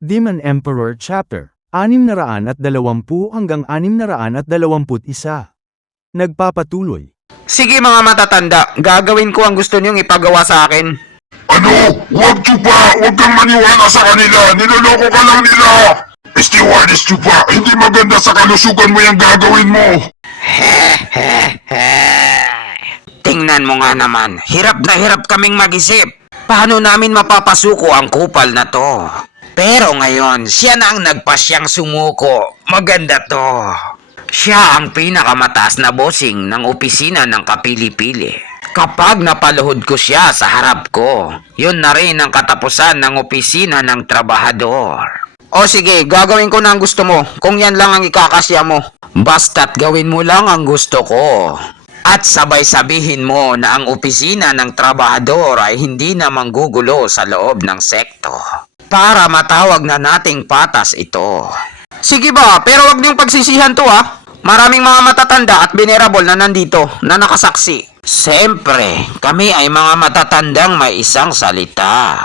Demon Emperor Chapter 620 hanggang 621. Nagpapatuloy. Sige mga matatanda, gagawin ko ang gusto niyong ipagawa sa akin. Ano? Huwag Chupa! Huwag kang maniwala sa kanila! Niloloko ka lang nila! Stewardess Chupa, hindi maganda sa kalusugan mo yung gagawin mo! Tingnan mo nga naman, hirap na hirap kaming mag-isip. Paano namin mapapasuko ang kupal na to? Pero ngayon, siya na ang nagpasyang sumuko. Maganda to. Siya ang pinakamataas na bossing ng opisina ng kapili-pili. Kapag napaluhod ko siya sa harap ko, yun na rin ang katapusan ng opisina ng trabahador. O sige, gagawin ko na ang gusto mo, kung yan lang ang ikakasya mo. Basta't gawin mo lang ang gusto ko. At sabay sabihin mo na ang opisina ng trabahador ay hindi na manggugulo sa loob ng sekto. Para matawag na nating patas ito. Sige ba, pero wag niyong pagsisihan to ha. Maraming mga matatanda at venerable na nandito na nakasaksi. Siyempre, kami ay mga matatandang may isang salita.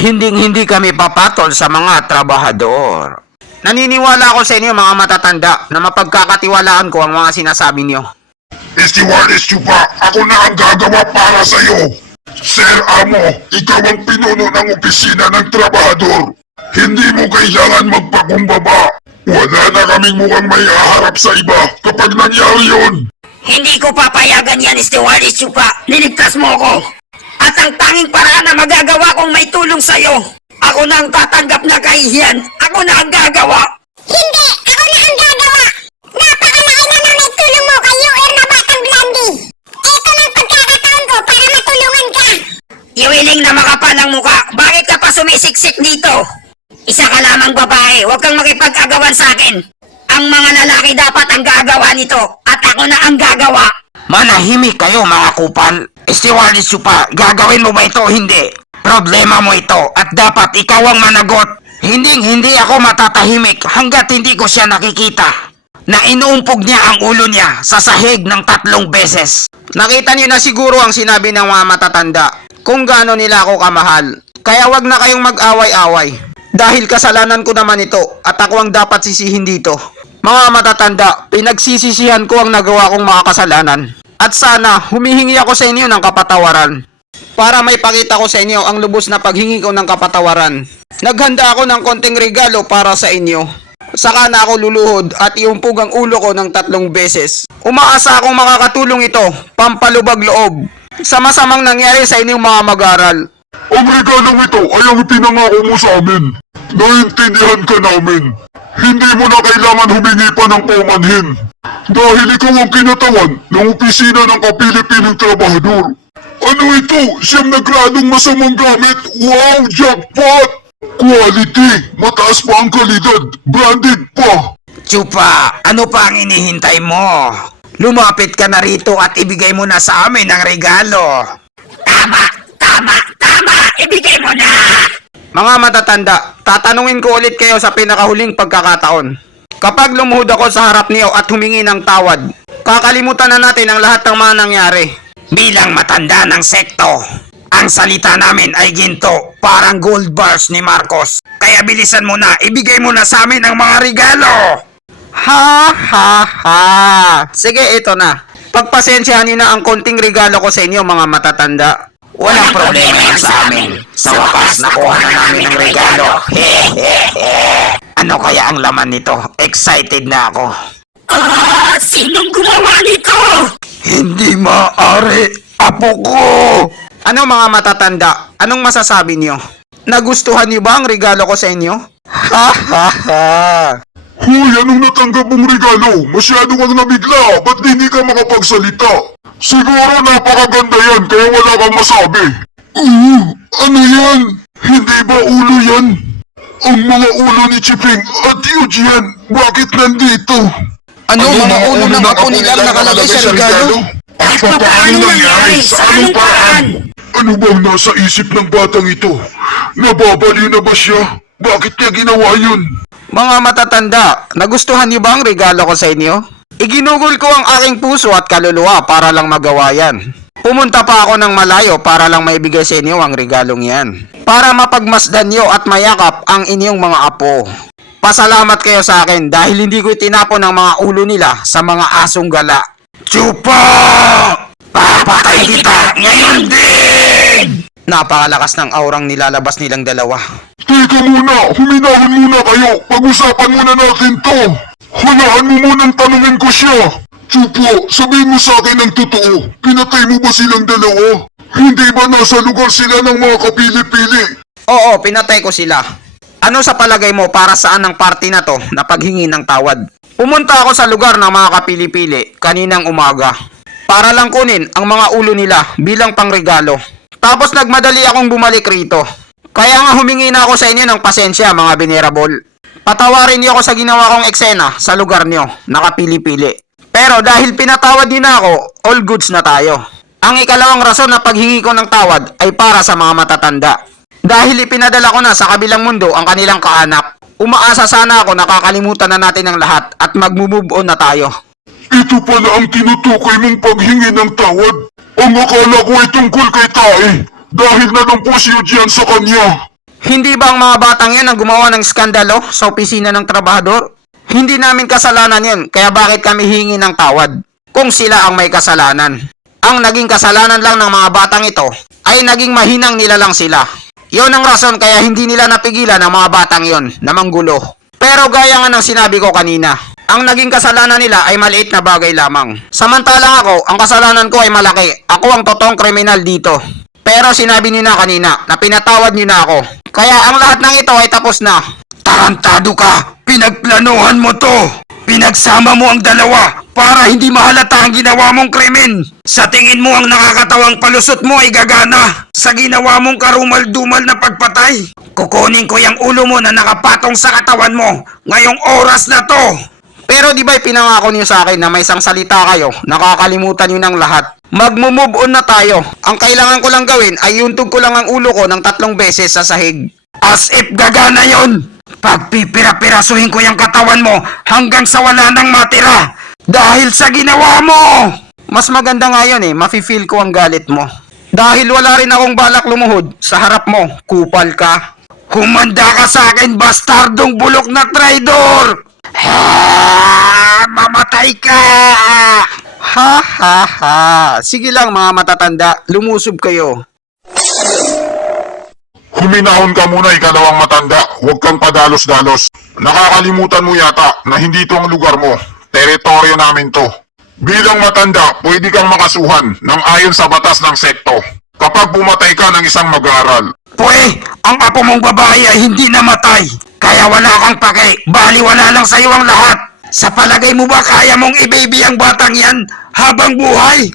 Hinding-hindi kami papatol sa mga trabahador. Naniniwala ako sa inyo mga matatanda na mapagkakatiwalaan ko ang mga sinasabi niyo. Stewardess Chupa, ako na ang gagawa para sa'yo! Sir Amo, ikaw ang pinuno ng opisina ng trabahador. Hindi mo kailangan magpakumbaba. Wala na kaming mukhang may haharap sa iba kapag nangyari yun. Hindi ko papayagan yan, Stewardess Chupa. Niligtas mo ko. At ang tanging paraan na magagawa kong may tulong sa'yo, ako na ang tatanggap na kahihiyan. Ako na ang gagawa. Hindi! Ako na ang gagawa! Napakalaki na ng tulong mo kay UR na Batang Blondie! Ito na ang pagkakataon ko para matulungan ka! Iwiling na makapal ang muka. Bakit ka pa sumisiksik dito? Isa ka lamang babae. Huwag kang makipag-agawan sa akin. Ang mga lalaki dapat ang gagawa nito. At ako na ang gagawa. Manahimik kayo mga kupal. Stewardess Chupa, gagawin mo ba ito o hindi? Problema mo ito at dapat ikaw ang managot. Hindi ako matatahimik hanggat hindi ko siya nakikita. Na inuumpog niya ang ulo niya sa sahig ng 3 beses. Nakita niyo na siguro ang sinabi ng mga matatanda kung gaano nila ako kamahal. Kaya wag na kayong mag-away-away. Dahil kasalanan ko naman ito at ako ang dapat sisihin dito. Mga matatanda, pinagsisisihan ko ang nagawa kong mga kasalanan. At sana humihingi ako sa inyo ng kapatawaran. Para may pakita ko sa inyo ang lubos na paghingi ko ng kapatawaran. Naghanda ako ng konting regalo para sa inyo. Saka na ako luluhod at iumpog ang ulo ko ng 3 beses. Umaasa akong makakatulong ito, pampalubag loob, sa masamang nangyari sa inyong mga mag-aral. Ang regalong ito ay ang ipinangako mo sa amin. Naintindihan ka namin. Hindi mo na kailangan humingi pa ng paumanhin. Dahil ikaw ang kinatawan ng opisina ng kapili-piling trabahador. Ano ito? Siyang nagradong masamang gamit? Wow! Jackpot! Quality! Mataas pa ang kalidad! Branded pa! Chupa, ano pa ang inihintay mo? Lumapit ka na rito at ibigay mo na sa amin ang regalo. Tama! Ibigay mo na! Mga matatanda, tatanungin ko ulit kayo sa pinakahuling pagkakataon. Kapag lumuhod ako sa harap niyo at humingi ng tawad, kakalimutan na natin ang lahat ng mga nangyari. Bilang matanda ng sekto, ang salita namin ay ginto, parang gold bars ni Marcos. Kaya bilisan mo na, ibigay mo na sa amin ang mga regalo! Ha! Sige, ito na. Pagpasensyahan niyo na ang konting regalo ko sa inyo mga matatanda. Walang problema yan sa amin. Sa wakas, nakuha na namin ang regalo. Ano kaya ang laman nito? Excited na ako. Sinong gumawa nito? Hindi maaari, apo ko! Ano mga matatanda? Anong masasabi niyo? Nagustuhan niyo ba ang regalo ko sa inyo? Hoy, anong natanggap mong regalo? Masyado kang nabigla. Ba't hindi ka makapagsalita? Siguro napakaganda yan kaya wala kang masabi. Ano yan? Hindi ba ulo yan? Ang mga ulo ni Chiping at Eugene, bakit nandito? Ano mga ulo ng apo nilang nakalagay sa regalo? At paano nangyari? Sa anong paraan? Ano bang nasa isip ng batang ito? Nababaliw na ba siya? Bakit niya ginawa yun? Mga matatanda, nagustuhan niyo ba ang regalo ko sa inyo? Iginugol ko ang aking puso at kaluluwa para lang magawa yan. Pumunta pa ako ng malayo para lang maibigay sa inyo ang regalong yan. Para mapagmasdan nyo at mayakap ang inyong mga apo. Pasalamat kayo sa akin dahil hindi ko itinapon ang mga ulo nila sa mga asong gala. Chupa! Papatay kita ngayon din! Napakalakas ng aurang nilalabas nilang dalawa. Teka muna, huminahon muna kayo. Pag-usapan muna natin to. Hulaan mo munang tanungin ko siya. Chupo, sabihin mo sa akin ang totoo. Pinatay mo ba silang dalawa? Hindi ba nasa lugar sila ng mga kapili-pili? Oo, pinatay ko sila. Ano sa palagay mo para saan ang party na to na paghingi ng tawad? Pumunta ako sa lugar ng mga kapili-pili kaninang umaga para lang kunin ang mga ulo nila bilang pangregalo. Tapos nagmadali akong bumalik rito. Kaya nga humingi na ako sa inyo ng pasensya mga venerable. Patawarin niyo ako sa ginawa kong eksena sa lugar niyo, nakapili-pili. Pero dahil pinatawad niyo na ako, all goods na tayo. Ang ikalawang rason na paghingi ko ng tawad ay para sa mga matatanda. Dahil ipinadala ko na sa kabilang mundo ang kanilang kaanak, umaasa sana ako nakakalimutan na natin ang lahat at mag-move on na tayo. Ito pala ang tinutukoy mong paghingi ng tawad. Ang akala ko ay tungkol kay Tae. Dahil na lang po si Eugene sa kanya. Hindi ba ang mga batang yan ang gumawa ng skandalo sa opisina ng trabahador? Hindi namin kasalanan yun, kaya bakit kami hingi ng tawad? Kung sila ang may kasalanan. Ang naging kasalanan lang ng mga batang ito ay naging mahinang nila lang sila. Yon ang rason kaya hindi nila napigilan ang mga batang yon na manggulo. Pero gaya nga ng sinabi ko kanina, ang naging kasalanan nila ay maliit na bagay lamang. Samantalang ako, ang kasalanan ko ay malaki. Ako ang totoong kriminal dito. Pero sinabi niyo na kanina na pinatawad niyo na ako. Kaya ang lahat ng ito ay tapos na. Tarantado ka! Pinagplanuhan mo to! Pinagsama mo ang dalawa para hindi mahalata ang ginawa mong krimen. Sa tingin mo ang nakakatawang palusot mo ay gagana sa ginawa mong karumal-dumal na pagpatay. Kukunin ko yung ulo mo na nakapatong sa katawan mo ngayong oras na to. Pero di ba pinangako niyo sa akin na may isang salita kayo, nakakalimutan niyo ng lahat. Mag-move on na tayo. Ang kailangan ko lang gawin ay yuntog ko lang ang ulo ko ng 3 beses sa sahig. As if gagana yon. Pagpipira-pirasuhin ko yung katawan mo hanggang sa wala nang matira. Dahil sa ginawa mo! Mas maganda nga yun mafe-feel ko ang galit mo. Dahil wala rin akong balak lumuhod sa harap mo, kupal ka. Humanda ka sa akin, bastardong bulok na traidor! Ha! Mamatay ka! Ha ha ha! Sige lang mga matatanda, lumusob kayo. Huminahon ka muna, ikalawang matanda. Huwag kang padalos-dalos. Nakakalimutan mo yata na hindi ito ang lugar mo. Teritoryo namin to. Bilang matanda, pwede kang makasuhan ng ayon sa batas ng sekto kapag pumatay ka ng isang mag-aaral. Pwe, ang apo mong babae ay hindi namatay. Kaya wala kang pake, bali wala lang sa'yo ang lahat. Sa palagay mo ba kaya mong i-baby ang batang yan habang buhay?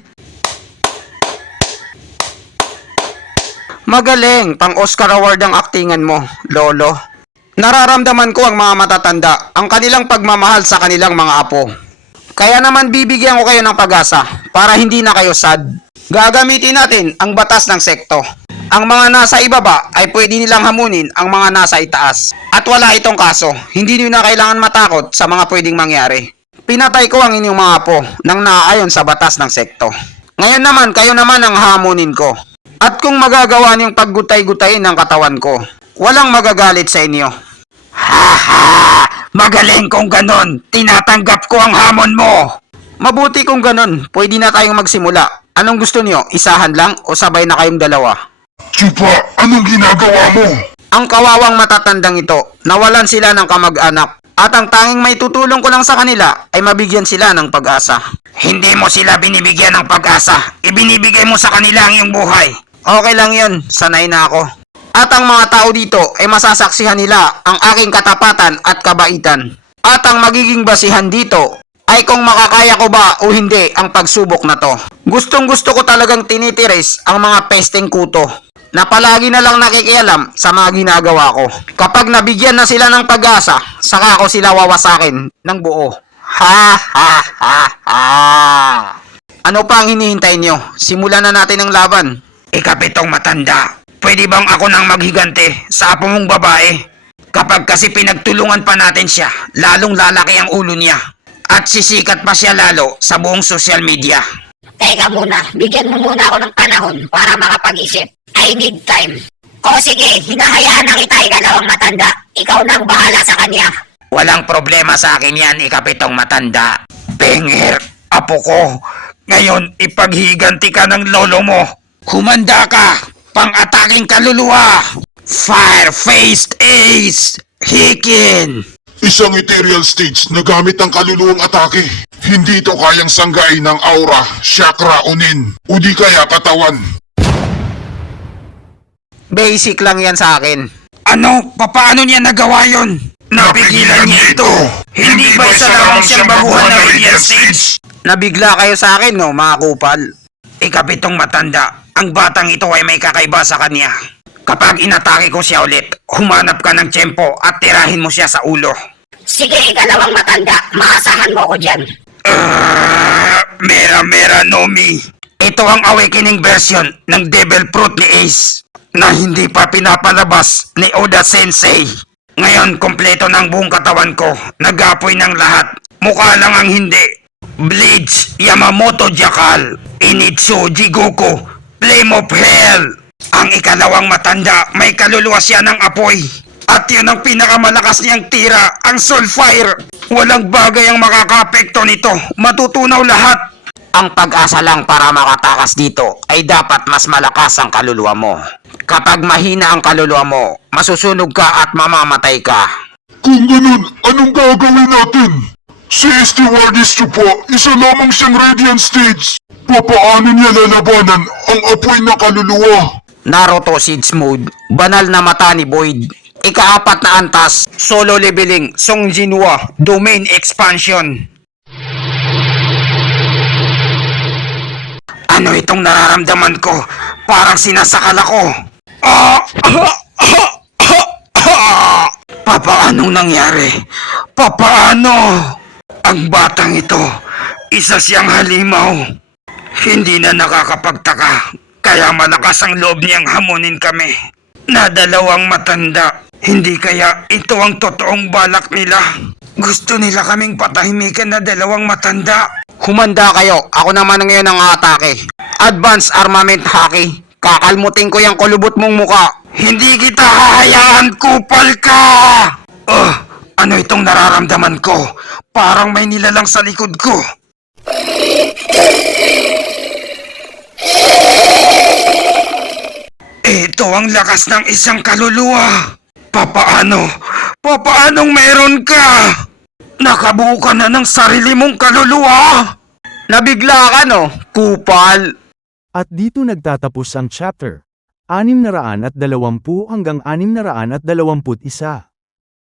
Magaling, pang Oscar Award ang aktingan mo, Lolo. Nararamdaman ko ang mga matatanda, ang kanilang pagmamahal sa kanilang mga apo. Kaya naman bibigyan ko kayo ng pag-asa para hindi na kayo sad. Gagamitin natin ang batas ng sekto. Ang mga nasa ibaba ay pwede nilang hamunin ang mga nasa itaas. At wala itong kaso, hindi niyo na kailangan matakot sa mga pwedeng mangyari. Pinatay ko ang inyong mga apo nang naaayon sa batas ng sekto. Ngayon naman, kayo naman ang hamunin ko. At kung magagawa niyong paggutay-gutayin ng katawan ko, walang magagalit sa inyo. Ha ha! Magaling kung ganon! Tinatanggap ko ang hamon mo! Mabuti kung ganon, pwede na tayong magsimula. Anong gusto niyo? Isahan lang o sabay na kayong dalawa? Chupa, anong ginagawa mo? Ang kawawang matatandang ito, nawalan sila ng kamag-anak. At ang tanging may tutulong ko lang sa kanila ay mabigyan sila ng pag-asa. Hindi mo sila binibigyan ng pag-asa. Ibinibigay mo sa kanila ang iyong buhay. Okay lang yun, sanay na ako. At ang mga tao dito ay masasaksihan nila ang aking katapatan at kabaitan. At ang magiging basihan dito ay kung makakaya ko ba o hindi ang pagsubok na to. Gustong gusto ko talagang tinitiris ang mga pesteng kuto na palagi na lang nakikialam sa mga ginagawa ko. Kapag nabigyan na sila ng pag-asa, saka ko sila wawasakin ng buo. Ha ha ha ha! Ano pa ang hinihintay nyo? Simulan na natin ang laban. Ikapitong matanda, pwede bang ako nang maghigante sa apo mong babae? Kapag kasi pinagtulungan pa natin siya, lalong lalaki ang ulo niya. At sisikat pa siya lalo sa buong social media. Teka muna, bigyan mo muna ako ng panahon para makapag-isip. I need time. O sige, hinahayaan na kita, ikalawang matanda. Ikaw nang bahala sa kanya. Walang problema sa akin yan, ikapitong matanda. Penger, apo ko. Ngayon, ipaghiganti ka ng lolo mo. Humanda ka, pang-ataking kaluluwa. Fire-faced Ace! Hikin! Isang ethereal stage na gamit ang kaluluwang atake. Hindi ito kayang sanggain ng aura, chakra o nin, o di kaya katawan. Basic lang yan sa akin. Ano? Paano niya nagawa yon? Napigilan niya ito! Hindi ba isa lamang siyang baguhan ng Radiant Stage? Nabigla kayo sa akin, no, mga kupal? Ikapitong matanda, ang batang ito ay may kakaiba sa kanya. Kapag inatake ko siya ulit, humanap ka ng tiyempo at tirahin mo siya sa ulo. Sige, ikalawang matanda. Maasahan mo ko dyan. Mera Nomi. Ito ang awakening version ng Devil Fruit ni Ace na hindi pa pinapalabas ni Oda Sensei. Ngayon, kompleto ng buong katawan ko. Nag-apoy ng lahat. Mukha lang ang hindi. Bleach, Yamamoto Jackal, Initsu Jigoku, Flame of Hell. Ang ikalawang matanda, may kaluluwa siya ng apoy. At yun ang pinakamalakas niyang tira, ang Soulfire. Walang bagay ang makakapekto nito. Matutunaw lahat. Ang pag-asa lang para makatakas dito ay dapat mas malakas ang kaluluwa mo. Kapag mahina ang kaluluwa mo, masusunog ka at mamamatay ka. Kung ganun, anong gagawin natin? Si Stewardess po, isa lamang siyang Radiant Stage. Papaano niya lalabanan ang apoy na kaluluwa? Naruto Seeds Mode, banal na mata ni Void. Ika-4 na antas, solo leveling, Song Jinwa, domain expansion. Ano itong nararamdaman ko? Parang sinasakal ako. Papaanong nangyari? Papaano? Ang batang ito, isa siyang halimaw. Hindi na nakakapagtaka, kaya malakas ang loob niyang hamunin kami. Na dalawang matanda, hindi kaya ito ang totoong balak nila? Gusto nila kaming patahimikan na dalawang matanda. Humanda kayo, ako naman ngayon ang atake. Advanced Armament Haki. Kakalmutin ko yung kulubot mong muka. Hindi kita hahayaan, kupal ka! Ano itong nararamdaman ko? Parang may nilalang sa likod ko. Ito ang lakas ng isang kaluluwa. Papaano? Papaanong meron ka? Nakabuo ka na ng sarili mong kaluluwa? Nabigla ka, no? Kupal. At dito nagtatapos ang chapter 620 hanggang 621.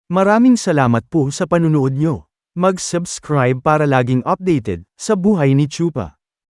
Maraming salamat po sa panunood nyo. Mag-subscribe para laging updated sa buhay ni Chupa.